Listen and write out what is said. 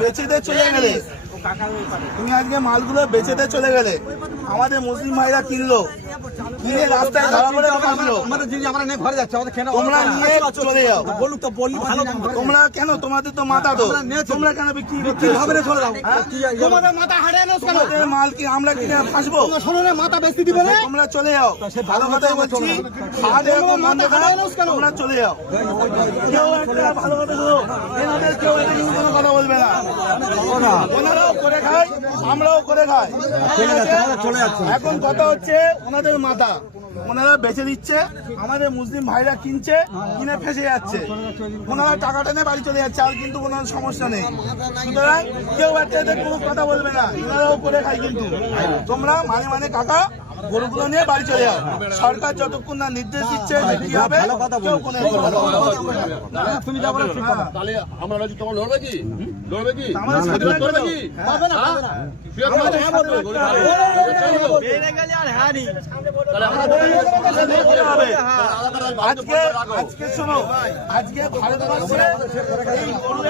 বেচে দিয়ে চলে গেলে, তুমি আজকে মালগুলো বেচে দিয়ে চলে গেলে, আমাদের মুসলিম ভাইরা কিনলো, কিনে রাস্তায় ধরা পড়ে আসলো, তোমরা নিয়ে চলে যাও। তোমরা কেন, তোমাদের তো মাথা তো, তোমরা কেন বিক্রি হবে? তোমাদের মাথা হারিয়ে নাও কেন? মাল কি আমরা কিনে ফাঁসবো? মাথা বেশি দিবে না, তোমরা চলে যাও। ভালো কথাই বলছি, তোমরা চলে যাও। কেউ একটা ভালো কথা বলো, এনাদের কেউ কোনো কথা বলবে না। ওনারাও করে খায়, আমরাও করে খাই। এখন কথা হচ্ছে ওনাদের মাথা, ওনারা বেচে দিচ্ছে, আমাদের মুসলিম ভাইরা কিনছে, কিনে ফেসে যাচ্ছে, ওনারা টাকাটা নিয়ে বাড়ি চলে যাচ্ছে, আর কিন্তু কোনো সমস্যা নেই। সুতরাং কেউ একটা কোনো কথা বলবে না, ওনারাও করে খায়। কিন্তু তোমরা মানে কাকা গরুগুলো নিয়ে বাড়ি চলে যাও। সরকার যতক্ষণ না নির্দেশ দিচ্ছে কি হবে, কেউ কোনো তুমি যাবো তাহলে আমরা তোমার লড়বে কি, লড়বে কি, আমাদের সাথে লড়বে কি? পাবে না, পাবে না। আজকে শোনো, আজকে ভারতবর্ষে এই গরু